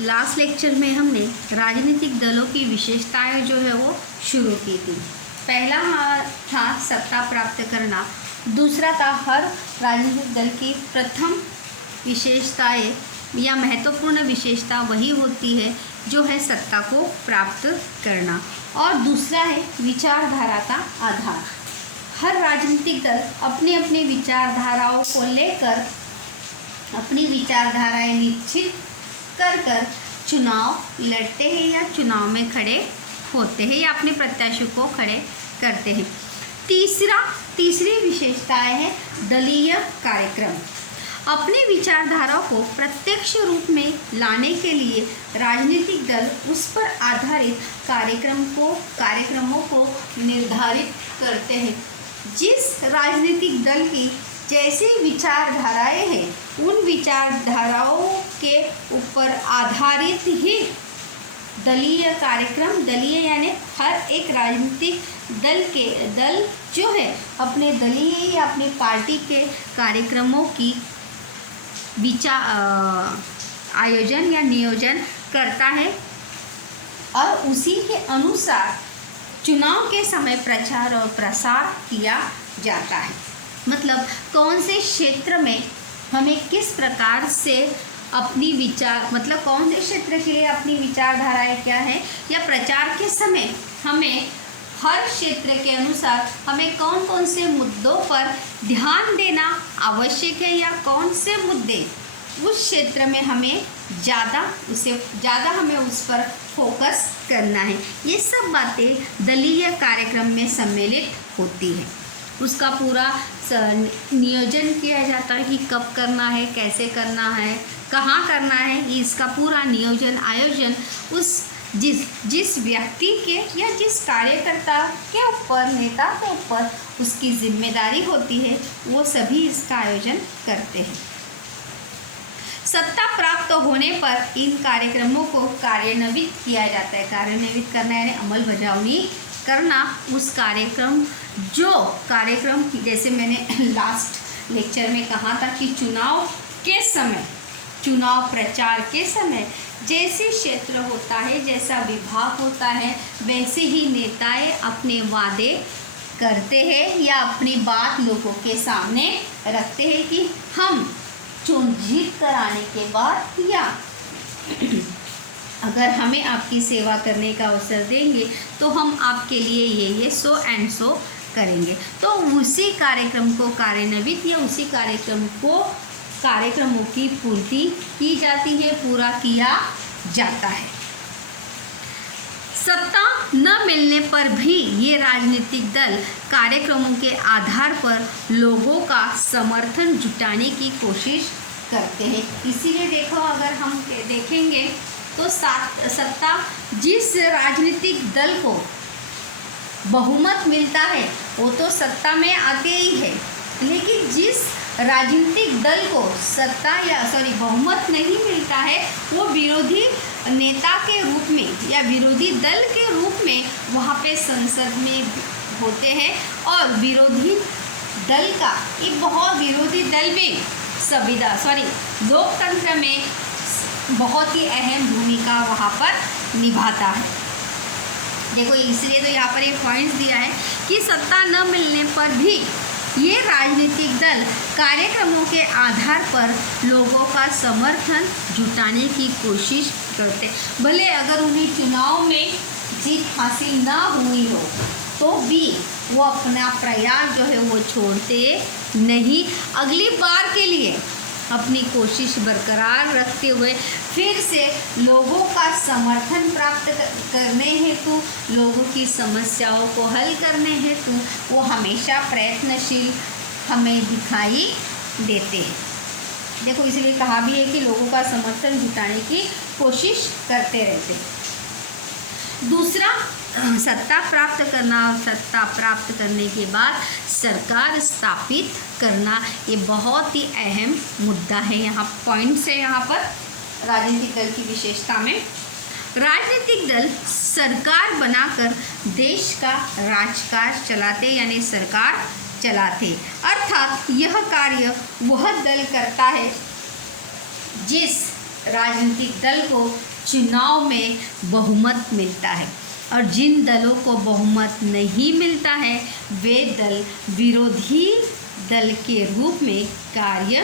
Last lecture में हमने राजनीतिक दलों की विशेषताएं जो है वो शुरू की थी। पहला था सत्ता प्राप्त करना, दूसरा था हर राजनीतिक दल की प्रथम विशेषताएं या महत्वपूर्ण विशेषता वही होती है जो है सत्ता को प्राप्त करना, और दूसरा है विचारधारा का आधार। हर राजनीतिक दल अपने अपने विचारधाराओं को लेकर अपनी विचारधाराएं निश्चित कर चुनाव लड़ते हैं या चुनाव में खड़े होते हैं या अपने प्रत्याशियों को खड़े करते हैं। तीसरी विशेषता है दलीय कार्यक्रम। अपनी विचारधारा को प्रत्यक्ष रूप में लाने के लिए राजनीतिक दल उस पर आधारित कार्यक्रमों को निर्धारित करते हैं। जिस राजनीतिक दल की जैसी विचारधाराएं हैं उन विचारधाराओं के ऊपर आधारित ही दलीय कार्यक्रम, दलीय यानी हर एक राजनीतिक दल जो है अपने दलीय या अपनी पार्टी के कार्यक्रमों की आयोजन या नियोजन करता है और उसी के अनुसार चुनाव के समय प्रचार और प्रसार किया जाता है। मतलब कौन से क्षेत्र में हमें किस प्रकार से अपनी कौन से क्षेत्र के लिए अपनी विचारधाराएं क्या है, या प्रचार के समय हमें हर क्षेत्र के अनुसार हमें कौन कौन से मुद्दों पर ध्यान देना आवश्यक है, या कौन से मुद्दे उस क्षेत्र में हमें ज़्यादा हमें उस पर फोकस करना है। ये सब बातें दलीय कार्यक्रम में सम्मिलित होती है। उसका पूरा नियोजन किया जाता है कि कब करना है, कैसे करना है, कहाँ करना है। इसका पूरा नियोजन आयोजन उस जिस व्यक्ति के या जिस कार्यकर्ता के ऊपर, नेता के ऊपर उसकी जिम्मेदारी होती है, वो सभी इसका आयोजन करते हैं। सत्ता प्राप्त होने पर इन कार्यक्रमों को कार्यान्वित किया जाता है। कार्यान्वित करना यानी अमल बजावनी करना। उस कार्यक्रम जैसे मैंने लास्ट लेक्चर में कहा था कि चुनाव प्रचार के समय जैसे क्षेत्र होता है, जैसा विभाग होता है, वैसे ही नेताएं अपने वादे करते हैं या अपनी बात लोगों के सामने रखते हैं कि हम जीत कर आने के बाद या अगर हमें आपकी सेवा करने का अवसर देंगे तो हम आपके लिए ये सो एंड सो करेंगे। तो उसी कार्यक्रम को कार्यान्वित या उसी कार्यक्रमों की पूर्ति की जाती है, पूरा किया जाता है। सत्ता न मिलने पर भी ये राजनीतिक दल कार्यक्रमों के आधार पर लोगों का समर्थन जुटाने की कोशिश करते हैं। इसीलिए देखो, अगर हम देखेंगे तो सत्ता जिस राजनीतिक दल को बहुमत मिलता है वो तो सत्ता में आते ही है, लेकिन जिस राजनीतिक दल को बहुमत नहीं मिलता है वो विरोधी नेता के रूप में या विरोधी दल के रूप में वहाँ पे संसद में होते हैं, और विरोधी दल भी लोकतंत्र में बहुत ही अहम भूमिका वहाँ पर निभाता है। देखो, इसलिए तो यहाँ पर ये पॉइंट्स दिया है कि सत्ता न मिलने पर भी ये राजनीतिक दल कार्यक्रमों के आधार पर लोगों का समर्थन जुटाने की कोशिश करते। भले अगर उन्हें चुनाव में जीत हासिल ना हुई हो तो भी वो अपना प्रयास जो है वो छोड़ते नहीं। अगली बार के लिए अपनी कोशिश बरकरार रखते हुए फिर से लोगों का समर्थन प्राप्त करने हेतु, लोगों की समस्याओं को हल करने हेतु वो हमेशा प्रयत्नशील हमें दिखाई देते हैं। देखो, इसलिए कहा भी है कि लोगों का समर्थन जुटाने की कोशिश करते रहते हैं। दूसरा, सत्ता प्राप्त करना और सत्ता प्राप्त करने के बाद सरकार स्थापित करना, ये बहुत ही अहम मुद्दा है। यहाँ पॉइंट्स है यहाँ पर राजनीतिक दल की विशेषता में। राजनीतिक दल सरकार बनाकर देश का राजकाज चलाते यानी सरकार चलाते, अर्थात यह कार्य वह दल करता है जिस राजनीतिक दल को चुनाव में बहुमत मिलता है, और जिन दलों को बहुमत नहीं मिलता है वे दल विरोधी दल के रूप में कार्य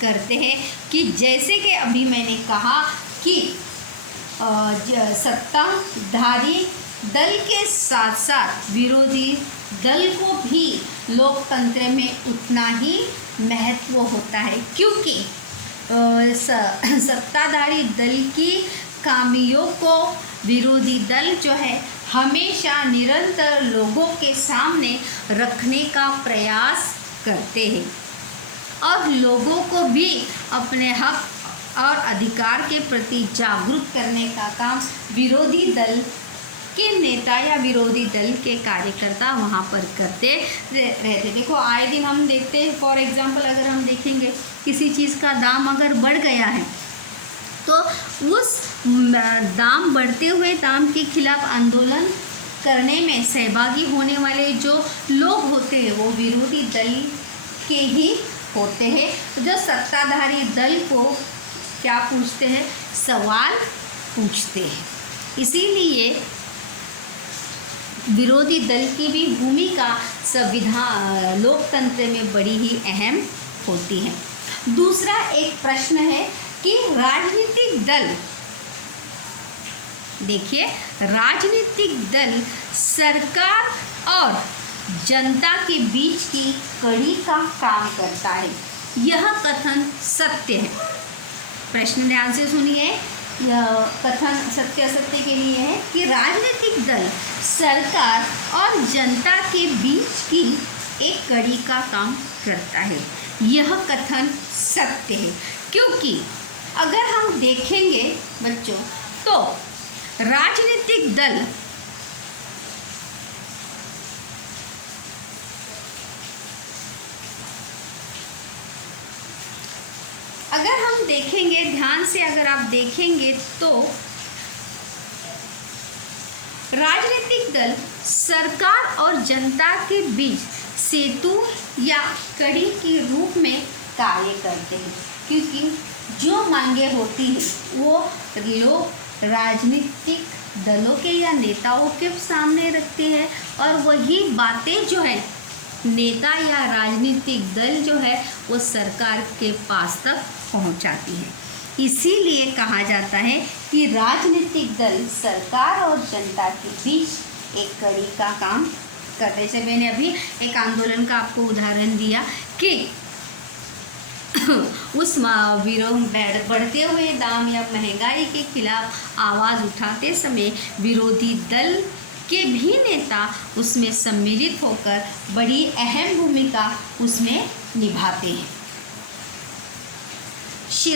करते हैं। कि जैसे कि अभी मैंने कहा कि सत्ताधारी दल के साथ साथ विरोधी दल को भी लोकतंत्र में उतना ही महत्व होता है, क्योंकि सत्ताधारी दल की खामियों को विरोधी दल जो है हमेशा निरंतर लोगों के सामने रखने का प्रयास करते हैं, और लोगों को भी अपने हक और अधिकार के प्रति जागरूक करने का काम विरोधी दल के नेता या विरोधी दल के कार्यकर्ता वहाँ पर करते रहते। देखो आए दिन हम देखते हैं, फॉर एग्जांपल अगर हम देखेंगे किसी चीज़ का दाम अगर बढ़ गया है तो उस दाम बढ़ते हुए दाम के खिलाफ आंदोलन करने में सहभागी होने वाले जो लोग होते हैं वो विरोधी दल के ही होते हैं। जो सत्ताधारी दल को क्या पूछते हैं, सवाल पूछते हैं। इसीलिए विरोधी दल की भी भूमिका संविधान लोकतंत्र में बड़ी ही अहम होती है। दूसरा एक प्रश्न है कि राजनीतिक दल, देखिए राजनीतिक दल सरकार और जनता के बीच की कड़ी का काम करता है, यह कथन सत्य है। प्रश्न ध्यान से सुनिए, यह कथन सत्य असत्य के लिए है कि राजनीतिक दल सरकार और जनता के बीच की एक कड़ी का काम करता है, यह कथन सत्य है। क्योंकि अगर हम देखेंगे बच्चों तो राजनीतिक दल अगर हम देखेंगे ध्यान से, अगर आप देखेंगे तो राजनीतिक दल सरकार और जनता के बीच सेतु या कड़ी के रूप में कार्य करते हैं, क्योंकि जो मांगे होती है वो लोग राजनीतिक दलों के या नेताओं के सामने रखते हैं, और वही बातें जो है नेता या राजनीतिक दल जो है वो सरकार के पास तक पहुंचाती है। इसीलिए कहा जाता है कि राजनीतिक दल सरकार और जनता के बीच एक कड़ी का काम करते हैं। जैसे मैंने अभी एक आंदोलन का आपको उदाहरण दिया कि उस बढ़ते हुए दाम या महंगाई के खिलाफ आवाज़ उठाते समय विरोधी दल के भी नेता उसमें सम्मिलित होकर बड़ी अहम भूमिका उसमें निभाते हैं।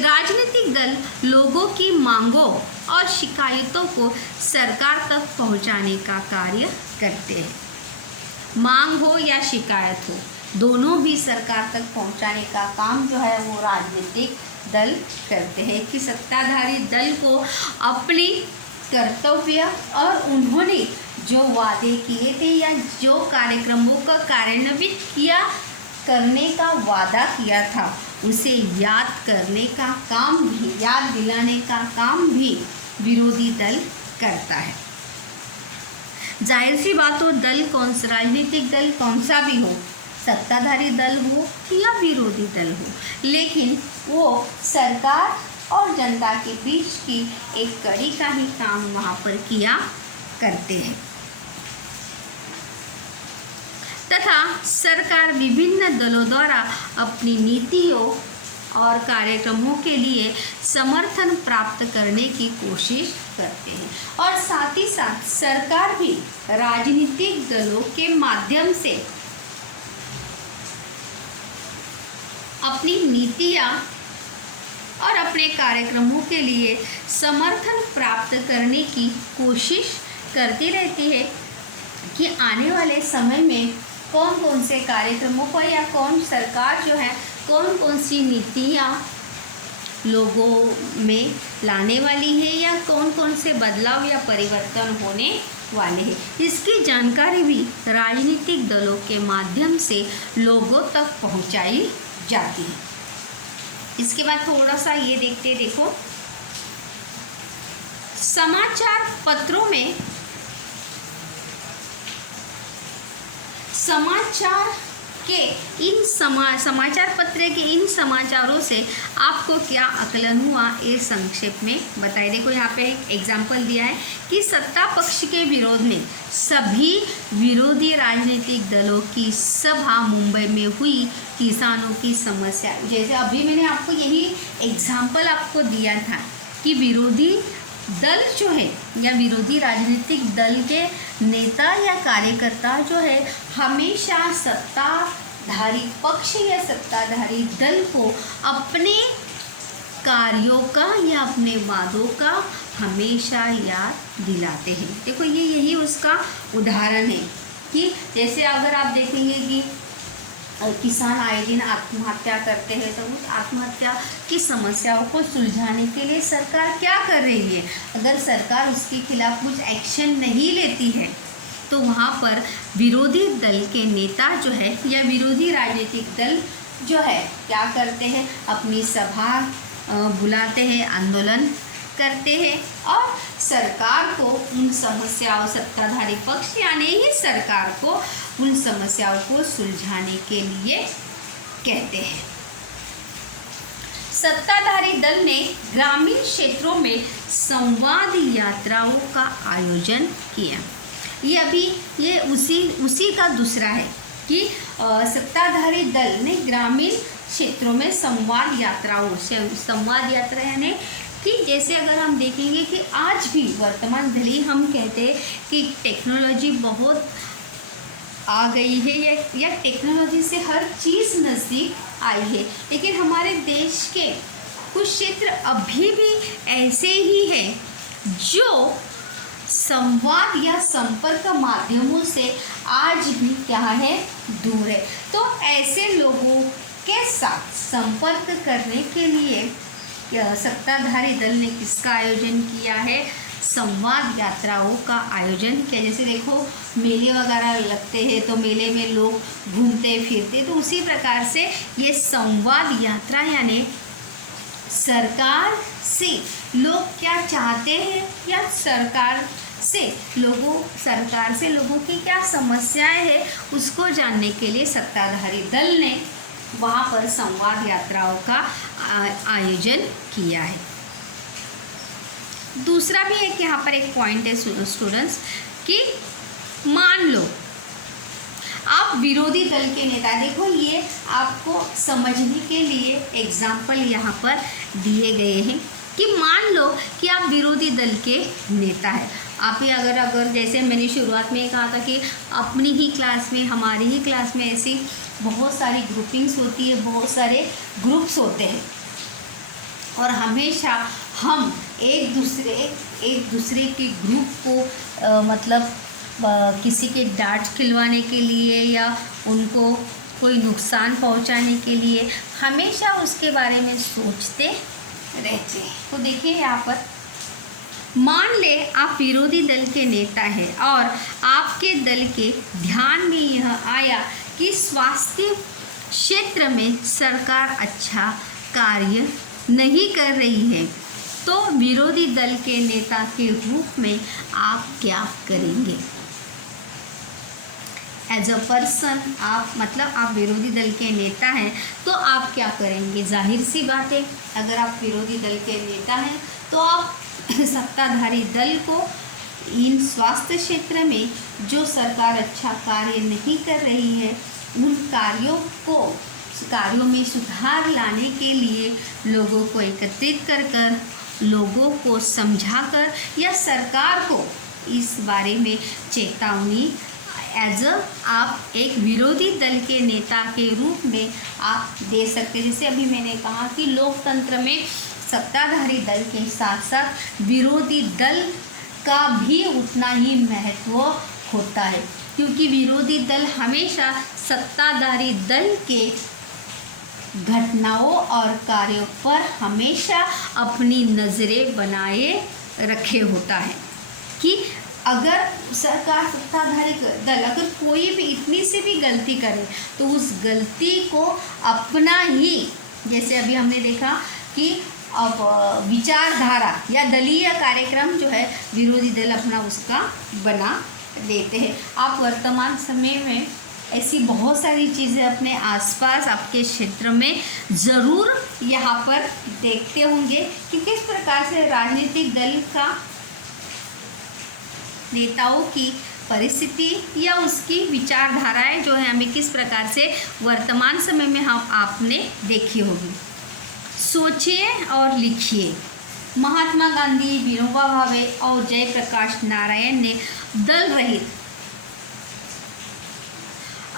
राजनीतिक दल लोगों की मांगों और शिकायतों को सरकार तक पहुंचाने का कार्य करते हैं। मांग हो या शिकायत हो, दोनों भी सरकार तक पहुंचाने का काम जो है वो राजनीतिक दल करते हैं। कि सत्ताधारी दल को अपनी कर्तव्य और उन्होंने जो वादे किए थे या जो कार्यक्रमों का कार्यान्वित किया करने का वादा किया था उसे याद करने का काम भी, याद दिलाने का काम भी विरोधी दल करता है। जाहिर सी बात हो, दल कौन सा, राजनीतिक दल कौन सा भी हो, सत्ताधारी दल हो या विरोधी दल हो, लेकिन वो सरकार और जनता के बीच की एक कड़ी का ही काम वहाँ पर किया करते हैं। तथा सरकार विभिन्न दलों द्वारा अपनी नीतियों और कार्यक्रमों के लिए समर्थन प्राप्त करने की कोशिश करते हैं, और साथ ही साथ सरकार भी राजनीतिक दलों के माध्यम से अपनी नीतियाँ और अपने कार्यक्रमों के लिए समर्थन प्राप्त करने की कोशिश करती रहती है कि आने वाले समय में कौन कौन से कार्यक्रमों पर या कौन सरकार जो है कौन कौन सी नीतियाँ लोगों में लाने वाली है या कौन कौन से बदलाव या परिवर्तन होने वाले हैं। इसकी जानकारी भी राजनीतिक दलों के माध्यम से लोगों तक पहुंचाई जाती है। इसके बाद थोड़ा सा ये देखते, देखो समाचार पत्रों में समाचार पत्र के इन समाचारों से आपको क्या आकलन हुआ, ये संक्षेप में बताइए। देखो यहाँ पे एक एग्जाम्पल दिया है कि सत्ता पक्ष के विरोध में सभी विरोधी राजनीतिक दलों की सभा मुंबई में हुई, किसानों की समस्या। जैसे अभी मैंने आपको यही एग्जाम्पल आपको दिया था कि विरोधी दल जो है या विरोधी राजनीतिक दल के नेता या कार्यकर्ता जो है हमेशा सत्ताधारी पक्ष या सत्ताधारी दल को अपने कार्यों का या अपने वादों का हमेशा याद दिलाते हैं। देखो यही उसका उदाहरण है कि जैसे अगर आप देखेंगे कि किसान आए दिन आत्महत्या करते हैं, तो उस आत्महत्या की समस्याओं को सुलझाने के लिए सरकार क्या कर रही है। अगर सरकार उसके खिलाफ कुछ एक्शन नहीं लेती है तो वहाँ पर विरोधी दल के नेता जो है या विरोधी राजनीतिक दल जो है क्या करते हैं, अपनी सभा बुलाते हैं, आंदोलन करते हैं और सरकार को उन समस्याओं, सत्ताधारी पक्ष यानी ही सरकार को उन समस्याओं को सुलझाने के लिए कहते हैं। सत्ताधारी दल ने ग्रामीण क्षेत्रों में संवाद यात्राओं का आयोजन किया। ये उसी का दूसरा है कि सत्ताधारी दल ने ग्रामीण क्षेत्रों में संवाद यात्रा यानी कि जैसे अगर हम देखेंगे कि आज भी वर्तमान भले ही हम कहते हैं कि टेक्नोलॉजी बहुत आ गई है या टेक्नोलॉजी से हर चीज़ नज़दीक आई है, लेकिन हमारे देश के कुछ क्षेत्र अभी भी ऐसे ही हैं जो संवाद या संपर्क माध्यमों से आज भी क्या है, दूर है। तो ऐसे लोगों के साथ संपर्क करने के लिए सत्ताधारी दल ने किसका आयोजन किया है, संवाद यात्राओं का आयोजन किया। जैसे देखो मेले वगैरह लगते हैं तो मेले में लोग घूमते फिरते, तो उसी प्रकार से ये संवाद यात्रा यानी सरकार से लोग क्या चाहते हैं या सरकार से लोगों की क्या समस्याएं हैं उसको जानने के लिए सत्ताधारी दल ने वहाँ पर संवाद यात्राओं का आयोजन किया है। दूसरा भी एक यहाँ पर एक पॉइंट है स्टूडेंट्स कि मान लो आप विरोधी दल के नेता, देखो ये आपको समझने के लिए एग्जाम्पल यहाँ पर दिए गए हैं कि मान लो कि आप विरोधी दल के नेता हैं। आप ही अगर जैसे मैंने शुरुआत में कहा था कि अपनी ही क्लास में, हमारी ही क्लास में ऐसी बहुत सारी ग्रुपिंग्स होती है, बहुत सारे ग्रुप्स होते हैं और हमेशा हम एक दूसरे के ग्रुप को किसी के डांट खिलवाने के लिए या उनको कोई नुकसान पहुंचाने के लिए हमेशा उसके बारे में सोचते रहते हैं। तो देखिए यहाँ पर मान ले आप विरोधी दल के नेता हैं और आपके दल के ध्यान में यह आया कि स्वास्थ्य क्षेत्र में सरकार अच्छा कार्य नहीं कर रही है, तो विरोधी दल के नेता के रूप में आप क्या करेंगे। एज अ पर्सन आप विरोधी दल के नेता हैं तो आप क्या करेंगे। जाहिर सी बात है, अगर आप विरोधी दल के नेता हैं तो आप सत्ताधारी दल को इन स्वास्थ्य क्षेत्र में जो सरकार अच्छा कार्य नहीं कर रही है उन कार्यों में सुधार लाने के लिए लोगों को एकत्रित कर लोगों को समझाकर या सरकार को इस बारे में चेतावनी आप एक विरोधी दल के नेता के रूप में आप दे सकते। जैसे अभी मैंने कहा कि लोकतंत्र में सत्ताधारी दल के साथ साथ विरोधी दल का भी उतना ही महत्व होता है, क्योंकि विरोधी दल हमेशा सत्ताधारी दल के घटनाओं और कार्यों पर हमेशा अपनी नज़रें बनाए रखे होता है कि अगर सरकार सत्ताधारी दल अगर कोई भी इतनी सी भी गलती करे तो उस गलती को अपना ही, जैसे अभी हमने देखा कि अब विचारधारा या दलीय कार्यक्रम जो है विरोधी दल अपना उसका बना देते हैं। आप वर्तमान समय में ऐसी बहुत सारी चीज़ें अपने आसपास आपके क्षेत्र में ज़रूर यहाँ पर देखते होंगे कि किस प्रकार से राजनीतिक दल का नेताओं की परिस्थिति या उसकी विचारधाराएं जो है हमें किस प्रकार से वर्तमान समय में हम आपने देखी होगी। सोचिए और लिखिए। महात्मा गांधी, विनोबा भावे और जयप्रकाश नारायण ने दल रहित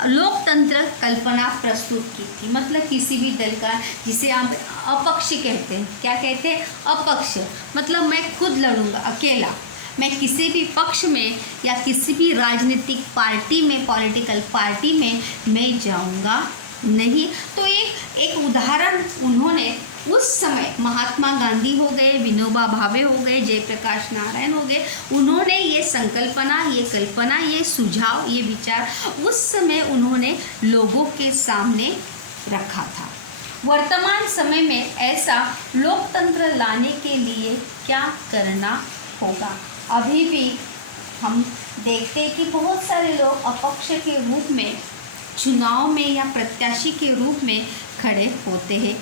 लोकतंत्र कल्पना प्रस्तुत की थी। मतलब किसी भी दल का, जिसे आप अपक्ष कहते हैं, क्या कहते हैं? अपक्ष। मतलब मैं खुद लड़ूंगा अकेला, मैं किसी भी पक्ष में या किसी भी राजनीतिक पार्टी में, पॉलिटिकल पार्टी में मैं जाऊंगा नहीं। तो एक उदाहरण उन्होंने उस समय, महात्मा गांधी हो गए, विनोबा भावे हो गए, जयप्रकाश नारायण हो गए, उन्होंने ये संकल्पना, ये कल्पना, ये सुझाव, ये विचार उस समय उन्होंने लोगों के सामने रखा था। वर्तमान समय में ऐसा लोकतंत्र लाने के लिए क्या करना होगा? अभी भी हम देखते हैं कि बहुत सारे लोग अपक्ष के रूप में चुनाव में या प्रत्याशी के रूप में खड़े होते हैं।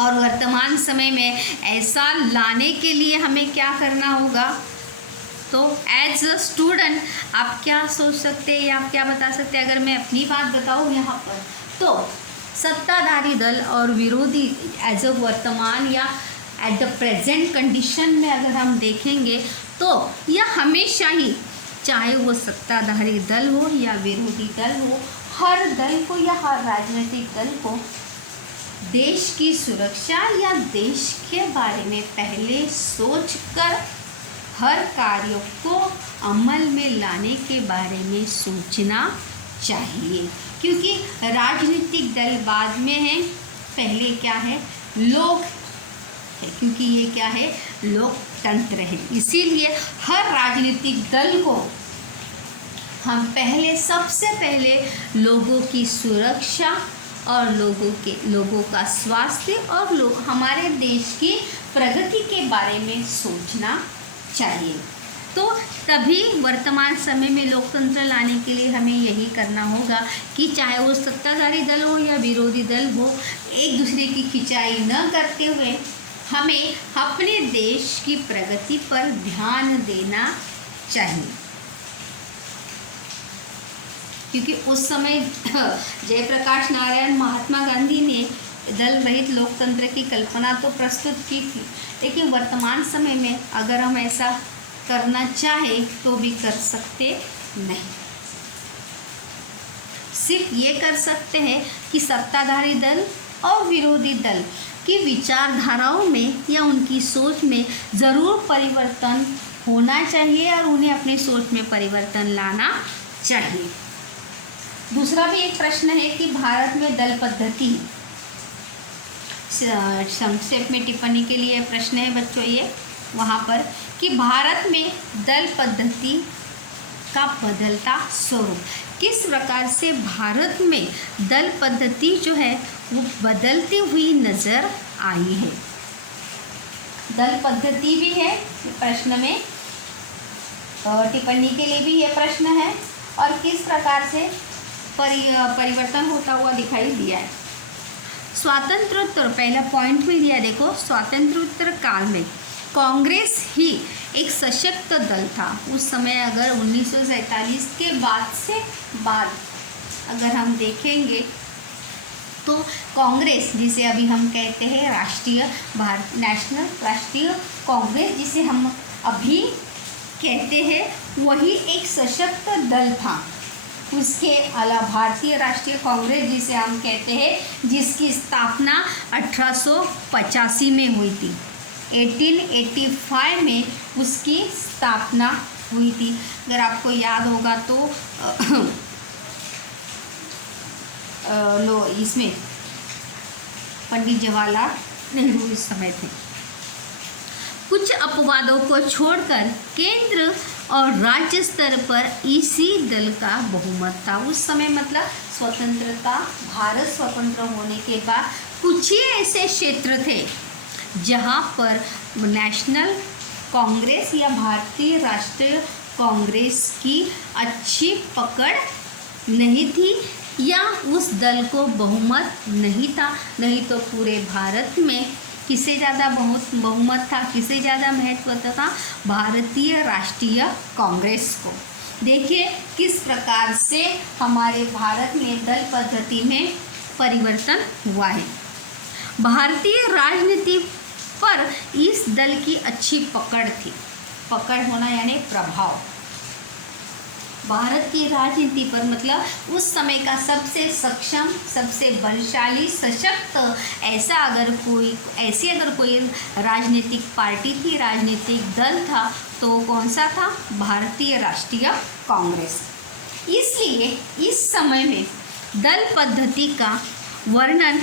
और वर्तमान समय में ऐसा लाने के लिए हमें क्या करना होगा? तो एज अ स्टूडेंट आप क्या सोच सकते हैं या आप क्या बता सकते हैं? अगर मैं अपनी बात बताऊँ यहाँ पर, तो सत्ताधारी दल और विरोधी एज अ वर्तमान या एट द प्रेजेंट कंडीशन में अगर हम देखेंगे तो यह हमेशा ही, चाहे वो सत्ताधारी दल हो या विरोधी दल हो, हर दल को या हर राजनीतिक दल को देश की सुरक्षा या देश के बारे में पहले सोचकर हर कार्यों को अमल में लाने के बारे में सोचना चाहिए। क्योंकि राजनीतिक दल बाद में है, पहले क्या है? लोग है, क्योंकि ये क्या है? लोकतंत्र है। इसीलिए हर राजनीतिक दल को हम सबसे पहले लोगों की सुरक्षा और लोगों का स्वास्थ्य और हमारे देश की प्रगति के बारे में सोचना चाहिए। तो तभी वर्तमान समय में लोकतंत्र लाने के लिए हमें यही करना होगा कि चाहे वो सत्ताधारी दल हो या विरोधी दल हो, एक दूसरे की खिंचाई न करते हुए हमें अपने देश की प्रगति पर ध्यान देना चाहिए। क्योंकि उस समय जयप्रकाश नारायण, महात्मा गांधी ने दल रहित लोकतंत्र की कल्पना तो प्रस्तुत की थी, लेकिन वर्तमान समय में अगर हम ऐसा करना चाहें तो भी कर सकते नहीं। सिर्फ ये कर सकते हैं कि सत्ताधारी दल और विरोधी दल की विचारधाराओं में या उनकी सोच में ज़रूर परिवर्तन होना चाहिए और उन्हें अपनी सोच में परिवर्तन लाना चाहिए। दूसरा भी एक प्रश्न है कि भारत में दल पद्धति, संक्षेप में टिप्पणी के लिए प्रश्न है बच्चों ये वहाँ पर, कि भारत में दल पद्धति का बदलता स्वरूप, किस प्रकार से भारत में दल पद्धति जो है वो बदलती हुई नज़र आई है। दल पद्धति भी है प्रश्न में, टिप्पणी के लिए भी ये प्रश्न है, और किस प्रकार से परिवर्तन होता हुआ दिखाई दिया है। स्वातंत्रोत्तर, पहला पॉइंट में दिया देखो, स्वातंत्रोत्तर काल में कांग्रेस ही एक सशक्त दल था। उस समय अगर 1947 के बाद अगर हम देखेंगे तो कांग्रेस, जिसे अभी हम कहते हैं नेशनल राष्ट्रीय कांग्रेस जिसे हम अभी कहते हैं, वही एक सशक्त दल था। उसके अलावा भारतीय राष्ट्रीय कांग्रेस जिसे हम कहते हैं, जिसकी स्थापना 1885 में हुई थी, 1885 में उसकी स्थापना हुई थी। अगर आपको याद होगा तो इसमें पंडित जवाहरलाल नेहरू इस समय थे। कुछ अपवादों को छोड़कर केंद्र और राज्य स्तर पर इसी दल का बहुमत था। उस समय मतलब स्वतंत्रता, भारत स्वतंत्र होने के बाद कुछ ही ऐसे क्षेत्र थे जहाँ पर नेशनल कांग्रेस या भारतीय राष्ट्रीय कांग्रेस की अच्छी पकड़ नहीं थी या उस दल को बहुमत नहीं था। नहीं तो पूरे भारत में किसे ज़्यादा बहुमत था, किसे ज़्यादा महत्व था? भारतीय राष्ट्रीय कांग्रेस को। देखिए किस प्रकार से हमारे भारत में दल पद्धति में परिवर्तन हुआ है। भारतीय राजनीति पर इस दल की अच्छी पकड़ थी। पकड़ होना यानी प्रभाव। भारत की राजनीति पर मतलब उस समय का सबसे सक्षम, सबसे बलशाली, सशक्त ऐसी अगर कोई राजनीतिक पार्टी थी, राजनीतिक दल था, तो कौन सा था? भारतीय राष्ट्रीय कांग्रेस। इसलिए इस समय में दल पद्धति का वर्णन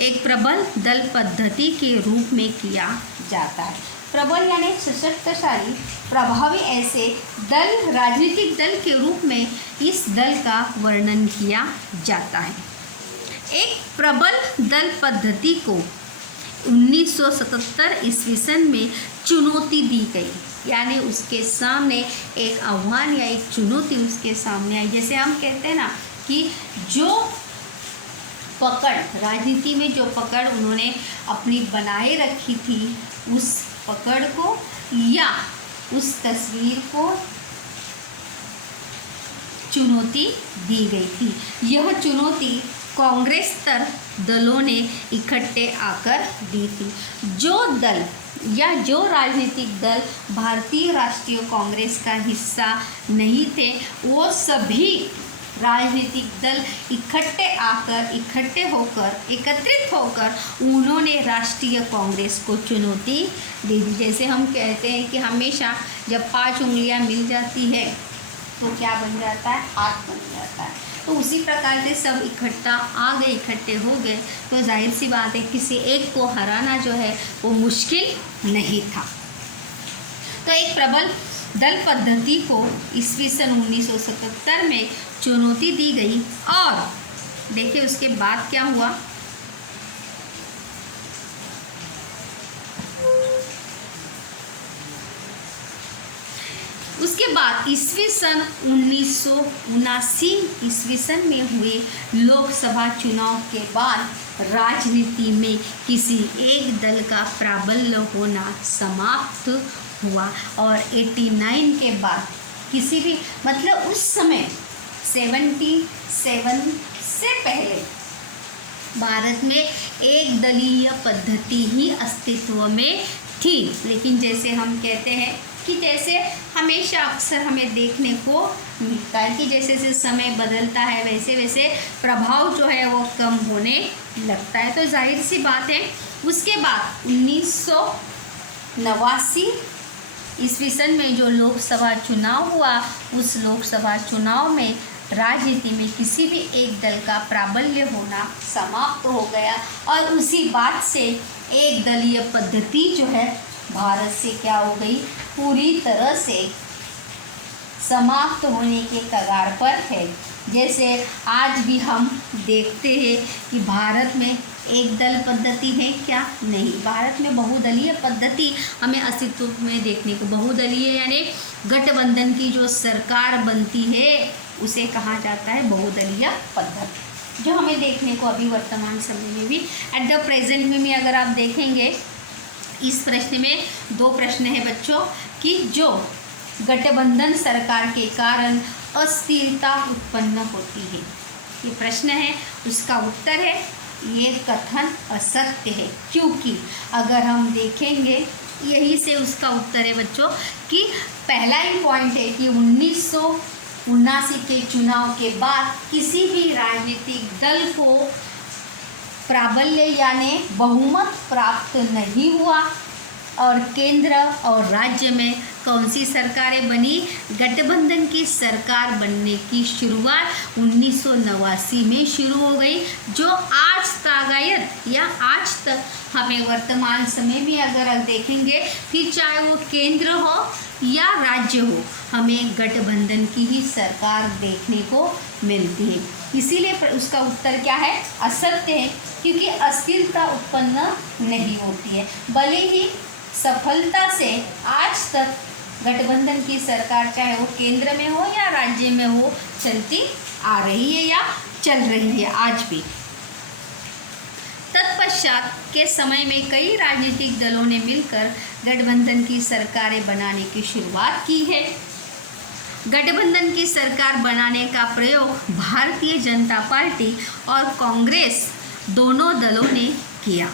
एक प्रबल दल पद्धति के रूप में किया जाता है। प्रबल यानी सशक्तशाली, प्रभावी ऐसे दल, राजनीतिक दल के रूप में इस दल का वर्णन किया जाता है। एक प्रबल दल पद्धति को 1977 ईस्वी सन में चुनौती दी गई, यानी उसके सामने एक आह्वान या एक चुनौती उसके सामने आई। जैसे हम कहते हैं ना कि जो पकड़, राजनीति में जो पकड़ उन्होंने अपनी बनाए रखी थी, उस पकड़ को या उस तस्वीर को चुनौती दी गई थी। यह चुनौती कांग्रेसतर दलों ने इकट्ठे आकर दी थी। जो दल या जो राजनीतिक दल भारतीय राष्ट्रीय कांग्रेस का हिस्सा नहीं थे, वो सभी राजनीतिक दल एकत्रित होकर उन्होंने राष्ट्रीय कांग्रेस को चुनौती दे दी। जैसे हम कहते हैं कि हमेशा जब 5 उंगलियां मिल जाती है तो क्या बन जाता है? हाथ बन जाता है। तो उसी प्रकार से सब इकट्ठे हो गए, तो जाहिर सी बात है किसी एक को हराना जो है वो मुश्किल नहीं था। तो एक प्रबल दल पद्धति को ईस्वी सन 1977 में चुनौती दी गई और देखिए उसके बाद क्या हुआ। उसके बाद ईस्वी सन 1979 ईस्वी सन में हुए लोकसभा चुनाव के बाद राजनीति में किसी एक दल का प्राबल्य होना समाप्त हुआ और 89 के बाद किसी भी मतलब उस समय 77 से पहले भारत में एक दलीय पद्धति ही अस्तित्व में थी। लेकिन जैसे हम कहते हैं कि जैसे हमेशा अक्सर हमें देखने को मिलता है कि जैसे जैसे समय बदलता है वैसे वैसे प्रभाव जो है वो कम होने लगता है। तो जाहिर सी बात है उसके बाद 1989 ईस्वी सन में जो लोकसभा चुनाव हुआ, उस लोकसभा चुनाव में राजनीति में किसी भी एक दल का प्राबल्य होना समाप्त हो गया और उसी बात से एक दलीय पद्धति जो है भारत से क्या हो गई? पूरी तरह से समाप्त होने के कगार पर है। जैसे आज भी हम देखते हैं कि भारत में एक दल पद्धति है क्या? नहीं, भारत में बहुदलीय पद्धति हमें अस्तित्व में देखने को, बहुदलीय यानी गठबंधन की जो सरकार बनती है उसे कहा जाता है बहुदलीय पद्धति, जो हमें देखने को अभी वर्तमान समय में भी एट द प्रेजेंट में अगर आप देखेंगे इस प्रश्न में 2 प्रश्न है बच्चों कि जो गठबंधन सरकार के कारण अस्थिरता उत्पन्न होती है, ये प्रश्न है, उसका उत्तर है ये कथन असत्य है। क्योंकि अगर हम देखेंगे यही से उसका उत्तर है बच्चों कि पहला ही पॉइंट है कि 1979 के चुनाव के बाद किसी भी राजनीतिक दल को प्राबल्य यानी बहुमत प्राप्त नहीं हुआ और केंद्र और राज्य में कौन सी सरकारें बनी? गठबंधन की सरकार बनने की शुरुआत 1989 में शुरू हो गई, जो आज तागायत या आज तक हमें वर्तमान समय में अगर देखेंगे, फिर चाहे वो केंद्र हो या राज्य हो, हमें गठबंधन की ही सरकार देखने को मिलती है। इसीलिए उसका उत्तर क्या है? असत्य है, क्योंकि अस्थिरता उत्पन्न नहीं होती है। भले ही सफलता से आज तक गठबंधन की सरकार, चाहे वो केंद्र में हो या राज्य में हो, चलती आ रही है या चल रही है आज भी। तत्पश्चात के समय में कई राजनीतिक दलों ने मिलकर गठबंधन की सरकारें बनाने की शुरुआत की है। गठबंधन की सरकार बनाने का प्रयोग भारतीय जनता पार्टी और कांग्रेस दोनों दलों ने किया।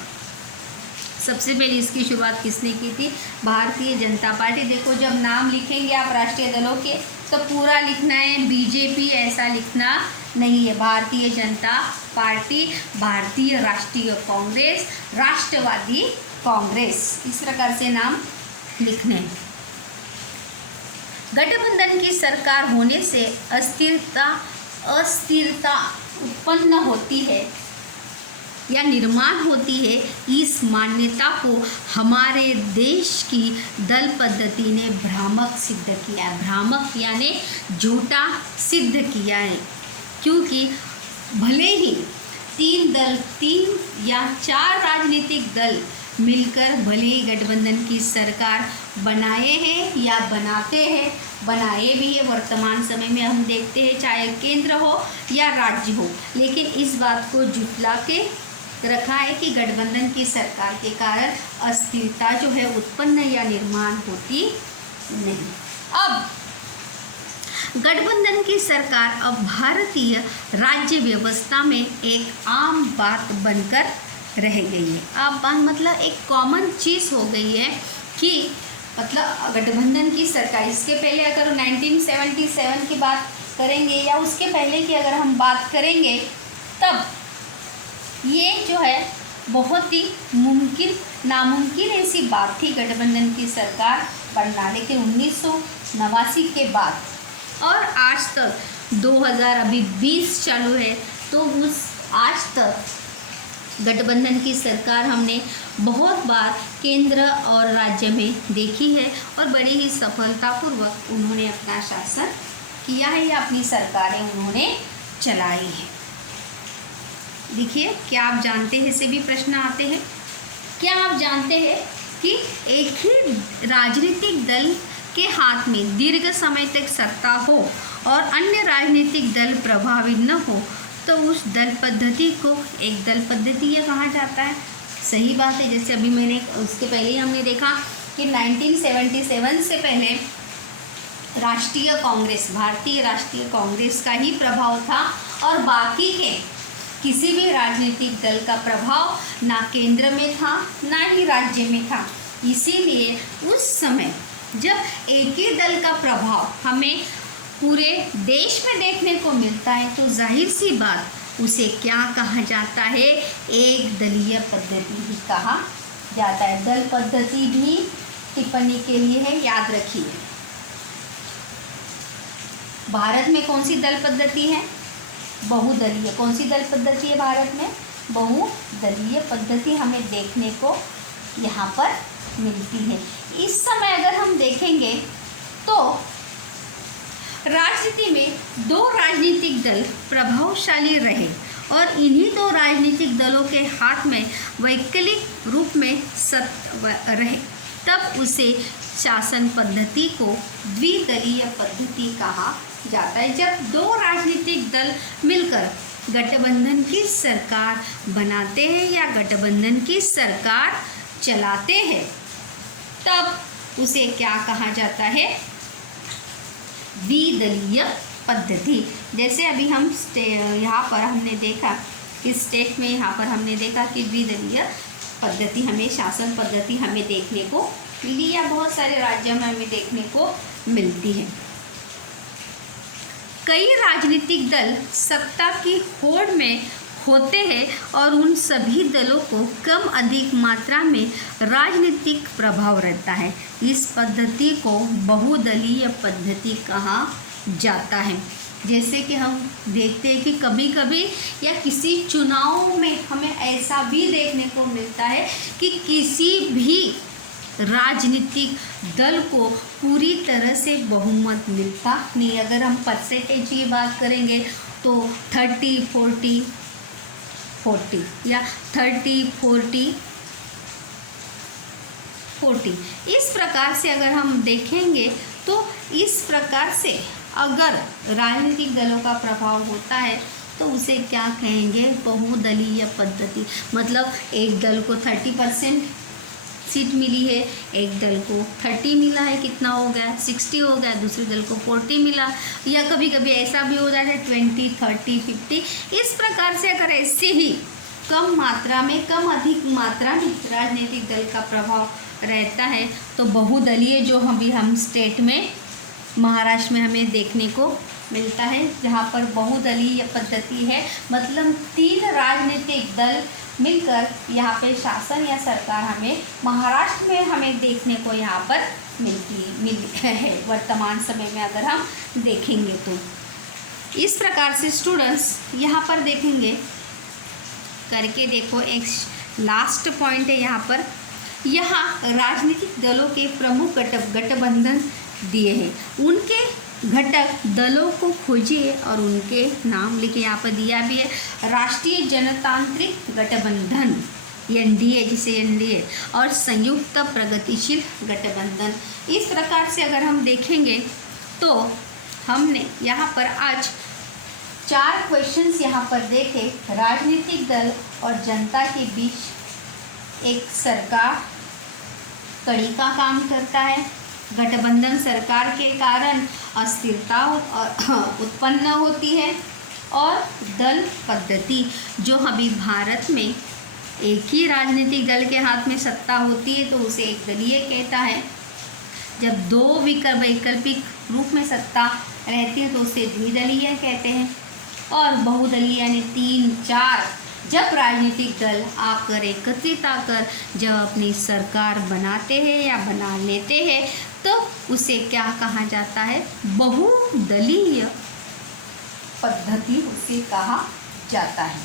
सबसे पहले इसकी शुरुआत किसने की थी? भारतीय जनता पार्टी। देखो, जब नाम लिखेंगे आप राष्ट्रीय दलों के तो पूरा लिखना है, बीजेपी ऐसा लिखना नहीं है। भारतीय जनता पार्टी, भारतीय राष्ट्रीय कांग्रेस, राष्ट्रवादी कांग्रेस, इस प्रकार से नाम लिखने हैं। गठबंधन की सरकार होने से अस्थिरता उत्पन्न होती है या निर्माण होती है, इस मान्यता को हमारे देश की दल पद्धति ने भ्रामक सिद्ध किया है। भ्रामक यानी झूठा सिद्ध किया है, क्योंकि भले ही तीन या चार राजनीतिक दल मिलकर भले ही गठबंधन की सरकार बनाए हैं या बनाते हैं, बनाए भी है वर्तमान समय में हम देखते हैं, चाहे केंद्र हो या राज्य हो, लेकिन इस बात को झुठला के रखा है कि गठबंधन की सरकार के कारण अस्थिरता जो है उत्पन्न या निर्माण होती नहीं। अब गठबंधन की सरकार अब भारतीय राज्य व्यवस्था में एक आम बात बनकर रह गई है। आम बात मतलब एक कॉमन चीज़ हो गई है कि मतलब गठबंधन की सरकार, इसके पहले अगर 1977 की बात करेंगे या उसके पहले की अगर हम बात करेंगे, तब ये जो है बहुत ही नामुमकिन ऐसी बात थी गठबंधन की सरकार बनना। लेकिन 1989 के बाद और आज तक 2020 चालू है, तो उस आज तक गठबंधन की सरकार हमने बहुत बार केंद्र और राज्य में देखी है और बड़ी ही सफलतापूर्वक उन्होंने अपना शासन किया है या अपनी सरकारें उन्होंने चलाई हैं। देखिए, क्या आप जानते हैं से भी प्रश्न आते हैं। क्या आप जानते हैं कि एक ही राजनीतिक दल के हाथ में दीर्घ समय तक सत्ता हो और अन्य राजनीतिक दल प्रभावित न हो तो उस दल पद्धति को एक दल पद्धति यह कहा जाता है? सही बात है। जैसे अभी मैंने उसके पहले ही हमने देखा कि 1977 से पहले राष्ट्रीय कांग्रेस, भारतीय राष्ट्रीय कांग्रेस का ही प्रभाव था और बाकी के किसी भी राजनीतिक दल का प्रभाव ना केंद्र में था ना ही राज्य में था। इसीलिए उस समय जब एक ही दल का प्रभाव हमें पूरे देश में देखने को मिलता है तो जाहिर सी बात उसे क्या कहा जाता है? एक दलीय पद्धति ही कहा जाता है। दल पद्धति भी टिप्पणी के लिए है, याद रखिए। भारत में कौन सी दल पद्धति है? बहुदलीय। कौन सी दल पद्धति है भारत में? बहुदलीय पद्धति हमें देखने को यहाँ पर मिलती है। इस समय अगर हम देखेंगे तो राजनीति में दो राजनीतिक दल प्रभावशाली रहे और इन्हीं दो राजनीतिक दलों के हाथ में वैकल्पिक रूप में सत्ता रहे, तब उसे शासन पद्धति को द्विदलीय पद्धति कहा जाता है। जब दो राजनीतिक दल मिलकर गठबंधन की सरकार बनाते हैं या गठबंधन की सरकार चलाते हैं, तब उसे क्या कहा जाता है? द्विदलीय पद्धति। जैसे अभी हम यहाँ पर हमने देखा इस स्टेट में, यहाँ पर हमने देखा कि द्विदलीय पद्धति हमें, शासन पद्धति हमें देखने को मिली या बहुत सारे राज्यों में हमें देखने को मिलती है। कई राजनीतिक दल सत्ता की होड़ में होते हैं और उन सभी दलों को कम अधिक मात्रा में राजनीतिक प्रभाव रहता है। इस पद्धति को बहुदलीय पद्धति कहा जाता है। जैसे कि हम देखते हैं कि कभी कभी या किसी चुनाव में हमें ऐसा भी देखने को मिलता है कि किसी भी राजनीतिक दल को पूरी तरह से बहुमत मिलता नहीं। अगर हम परसेंटेज की बात करेंगे तो 30-40 या 30-40 इस प्रकार से अगर हम देखेंगे तो इस प्रकार से अगर राजनीतिक दलों का प्रभाव होता है तो उसे क्या कहेंगे, बहुदलीय पद्धति। मतलब एक दल को 30% सीट मिली है, एक दल को 30 मिला है, कितना हो गया 60 हो गया, दूसरे दल को 40 मिला, या कभी कभी ऐसा भी हो जाता है 20, 30, 50। इस प्रकार से अगर ऐसे ही कम मात्रा में, कम अधिक मात्रा में राजनीतिक दल का प्रभाव रहता है तो बहुदलीय जो अभी हम स्टेट में महाराष्ट्र में हमें देखने को मिलता है, जहाँ पर बहुदलीय पद्धति है। मतलब 3 राजनीतिक दल मिलकर यहाँ पे शासन या सरकार हमें महाराष्ट्र में हमें देखने को यहाँ पर मिलती है वर्तमान समय में अगर हम देखेंगे तो। इस प्रकार से स्टूडेंट्स यहाँ पर देखेंगे करके देखो, एक लास्ट पॉइंट है यहाँ पर। यहाँ राजनीतिक दलों के प्रमुख गठबंधन दिए हैं, उनके घटक दलों को खोजिए और उनके नाम लिखे। यहाँ पर दिया भी है राष्ट्रीय जनतांत्रिक गठबंधन एनडीए, जिसे एनडीए, और संयुक्त प्रगतिशील गठबंधन। इस प्रकार से अगर हम देखेंगे तो हमने यहाँ पर आज 4 क्वेश्चंस यहाँ पर देखे। राजनीतिक दल और जनता के बीच एक सरकार कड़ी का काम करता है। गठबंधन सरकार के कारण अस्थिरता उत्पन्न होती है। और दल पद्धति जो अभी भारत में एक ही राजनीतिक दल के हाथ में सत्ता होती है तो उसे एक दलीय कहता है। जब 2 वैकल्पिक रूप में सत्ता रहती है तो उसे द्विदलीय कहते हैं। और बहुदलीय यानी 3-4 जब राजनीतिक दल आकर एकत्रित आकर जब अपनी सरकार बनाते हैं या बना लेते हैं तो उसे क्या कहा जाता है, बहुदलीय पद्धति उसे कहा जाता है।